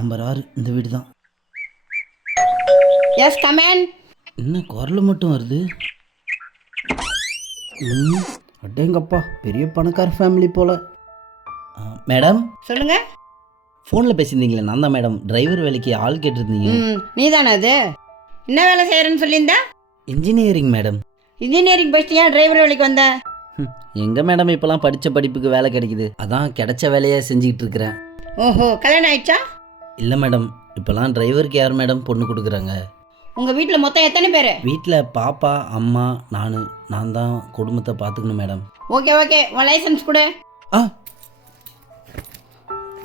Number ஆறு இந்த வீடு தான் எஸ் கமேன் என்ன குரல் மட்டும் வருது? ம், அடேங்கப்பா பெரிய பணக்கார ஃபேமிலி போல. ஆ, மேடம் சொல்லுங்க. ஃபோனில் பேசியிருந்தீங்களே நான் தான் மேடம் டிரைவர் வேலைக்கு ஆள் கேட்டிருந்தீங்க. ம் நீ தானே அது? என்ன வேலை செய்கிறேன்னு சொல்லியிருந்தா? இன்ஜினியரிங் மேடம் இன்ஜினியரிங் படிச்சியா டிரைவர் வேலைக்கு வந்த? எங்கே மேடம் இப்போலாம் படித்த படிப்புக்கு வேலை கிடைக்குது. அதான் கிடைச்ச வேலையை செஞ்சுக்கிட்டு இருக்கிறேன். ஓஹோ கல்யாணம் ஆயிடுச்சா? இல்லை மேடம் இப்போலாம் டிரைவருக்கு யார் மேடம் பொண்ணு கொடுக்குறாங்க? உங்கள் வீட்டில் மொத்தம் எத்தனை பேர்? வீட்டில் பாப்பா அம்மா நான் நான் தான் குடும்பத்தை பார்த்துக்கணும் மேடம். ஓகே ஓகே உன் லைசன்ஸ் கொடு. ஆ.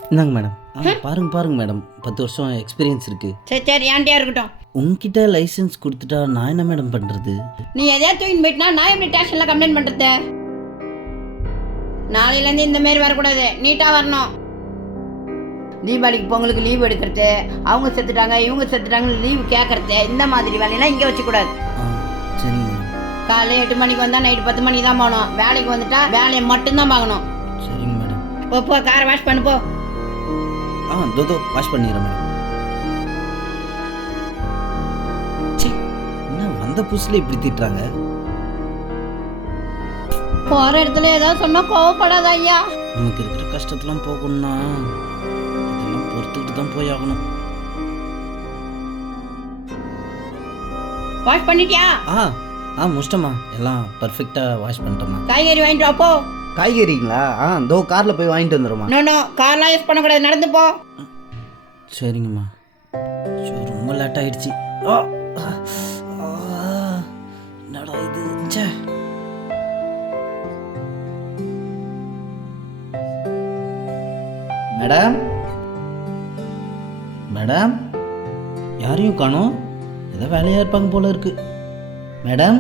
இந்தாங்க மேடம். ஆ பாருங்க பாருங்க மேடம். பத்து வருஷம் எக்ஸ்பீரியன்ஸ் இருக்குது சரி சரி ஏன்ட்டியா இருக்கட்டும். உங்ககிட்ட லைசன்ஸ் கொடுத்துட்டா நான் என்ன மேடம் பண்ணுறது நீ எதையா தூக்கின்னு போயிட்டுனா நான் எப்படி ஸ்டேஷனில் கம்ப்ளைண்ட் பண்ணுறது நாளையிலேருந்து இந்த மாரி வரக்கூடாது. நீட்டாக வரணும். தீபாவளிக்கு பொங்கலுக்கு லீவ் எடுக்கிறது அவங்க செத்துட்டாங்க இவங்க செத்துட்டாங்கன்னு லீவ் கேட்கறது இந்த மாதிரி வேலையெல்லாம் இங்கே வச்சுக்கூடாது. சரிங்க காலையில் எட்டு மணிக்கு வந்தால் நைட்டு பத்து மணிக்கு தான் போகணும். வேலைக்கு வந்துட்டா வேலையை மட்டும்தான் பார்க்கணும். சரிங்க மேடம். போ போ காரை வாஷ் பண்ணு போ. ஆ தோதோ வாஷ் பண்ணிடுறேன் மேடம். என்ன வந்த புதுசுல இப்படி திட்டுறாங்க? போகிற இடத்துல ஏதாவது சொன்னால் கோவப்படாத ஐயா. நமக்கு இருக்கிற கஷ்டத்தெல்லாம் போகணும்னா பொறுத்துக்கிட்டு தான் போய் ஆகணும் வாஷ் பண்ணிட்டியா? ஆ ஆ முடிச்சிட்டம்மா. எல்லாம் பர்ஃபெக்டாக வாஷ் பண்ணிட்டோம்மா. காய்கறி வாங்கிட்டு வா போ. காய்கறிங்களா? ஆ தோ காரில் போய் வாங்கிட்டு வந்துடும்மா நோ நோ கார்லாம் யூஸ் பண்ணக்கூடாது. நடந்து போ. சரிங்கம்மா. ஐயோ, ரொம்ப லேட் ஆயிடுச்சு. ஆ, என்னடா இது? ச்சே. மேடம்? மேடம் யாரையும் காணோம். ஏதோ வேலையாக இருப்பாங்க போல் இருக்குது மேடம்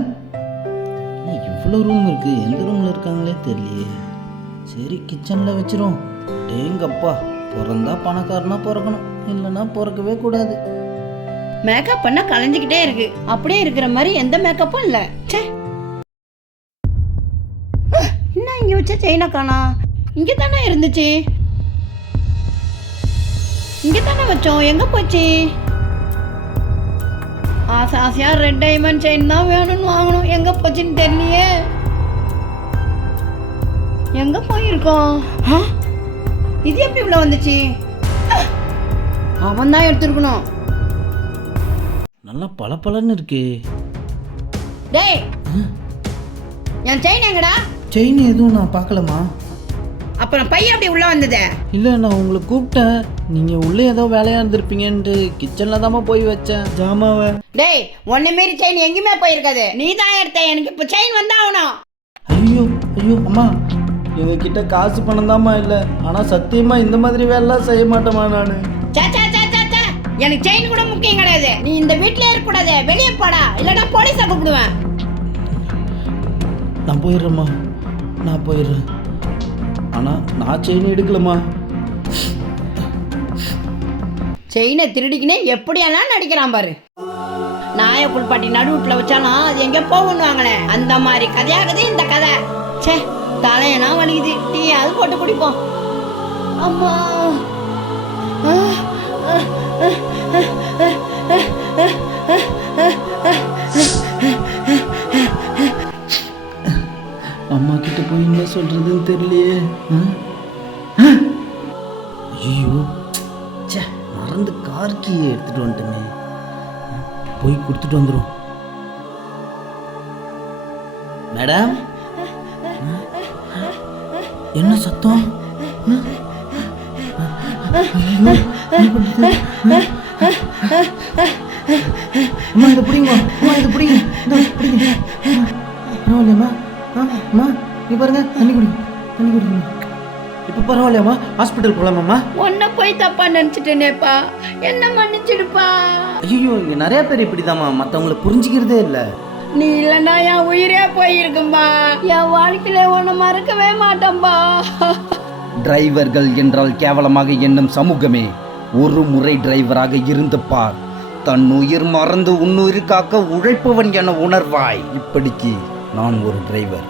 இவ்வளோ ரூம் இருக்குது எந்த ரூமில் இருக்காங்களே தெரியலையே. சரி கிச்சனில் வச்சிரும் டேங்கப்பா பிறந்தா பணக்காரனா பிறக்கணும். இல்லைன்னா பிறக்கவே கூடாது. மேக்கப் பண்ணா கலைஞ்சிக்கிட்டே இருக்கு. அப்படியே இருக்கிற மாதிரி எந்த மேக்கப்பும் இல்லை. ச்சே. என்ன இங்கே வச்ச செயினா காணா? இங்கே தானே இருந்துச்சு. இங்க தானே வச்சோம். எங்க போச்சு? ஆசை ஆசையா ரெட் டைமண்ட் செயின் தான் வேணும்னு வாங்கணும். எங்க போச்சுன்னு தெரியலையே. எங்க போயிருக்கோம்? ஆ? இது எப்படி இவ்வளோ வந்துச்சு? அவன் தான் எடுத்துருக்கணும். நல்லா பளபளன்னு இருக்கு. டேய் என் செயின் எங்கடா? செயின் எதுவும் நான் பார்க்கலம்மா. அப்புறம் பையன் அப்படி உள்ள வந்தது. இல்லை நான் உங்களை கூப்பிட்டேன். நீங்கள் உள்ளே ஏதோ வேலையாக இருந்திருப்பீங்கன்ட்டு கிச்சனில் தாம்மா போய் வச்சேன். ஜாமாவை. டேய் ஒன்ன மாரி செயின் எங்கேயுமே போயிருக்காது. நீ தான் எடுத்த எனக்கு இப்போ செயின் வந்தாகணும் ஐயோ ஐயோ அம்மா. எங்ககிட்ட காசு பணம் தாம்மா இல்லை. ஆனால் சத்தியமாக இந்த மாதிரி வேலைலாம் செய்ய மாட்டேம்மா நான். சே சே சே சே சே. எனக்கு செயின் கூட முக்கியம் கிடையாது. நீ இந்த வீட்லயே இருக்க கூடாது வெளியே போடா. இல்லைன்னா போலீஸை கூப்பிடுவேன். நான் போயிடுறேம்மா. நான் போயிடுறேன். ஆனால் நான் செயின் எடுக்கலம்மா. செயினை திருடிக்கினே எப்படியெல்லாம் நடிக்கிறான் பாரு. நாய குளிப்பாட்டி நடுவுட்டில் வச்சாலும் அது எங்கே போகணுவாங்களே அந்த மாதிரி கதையாகுது இந்த கதை. ச்சே தலையெல்லாம் வலிக்குது. டீயாவது போட்டு குடிப்போம். அம்மா. அம்மா சொல்கிறதுன்னு சொல்றதுன்னு தெரியலையே. ஐயோ. ச்சே மறந்து கார் கீ எடுத்துட்டு வந்துட்டேனே. போய் கொடுத்துட்டு வந்துடும் மேடம்? என்ன சத்தம்? அம்மா இதை பிடிங்க அம்மா இதை பிடிங்க. பிடிங்க. பரவாயில்லையம்மா. ஆ அம்மா. நீ பாருங்க தண்ணி குடிங்க தண்ணி குடிங்க இப்போ பரவாயில்லையாம்மா ஹாஸ்பிட்டல் போகலாமாம்மா உன்னை போய் தப்பா நினச்சிட்டேனேப்பா. என்ன மன்னிச்சிடுப்பா? ஐயோ இங்கே நிறைய பேர் இப்படிதாம்மா. மற்றவங்கள புரிஞ்சுக்கிறதே இல்லை. நீ இல்லைன்னா என் உயிரே போயிருக்கும்பா. என் வாழ்க்கையில உன்னை மறக்கவே மாட்டேன்பா. டிரைவர்கள் என்றால் கேவலமாக எண்ணும் சமூகமே. ஒரு முறை டிரைவராக இருந்து பார். தன் உயிர் மறந்து உன்னுயிர் காக்க உழைப்பவன் என உணர்வாய். இப்படிக்கு நான் ஒரு டிரைவர்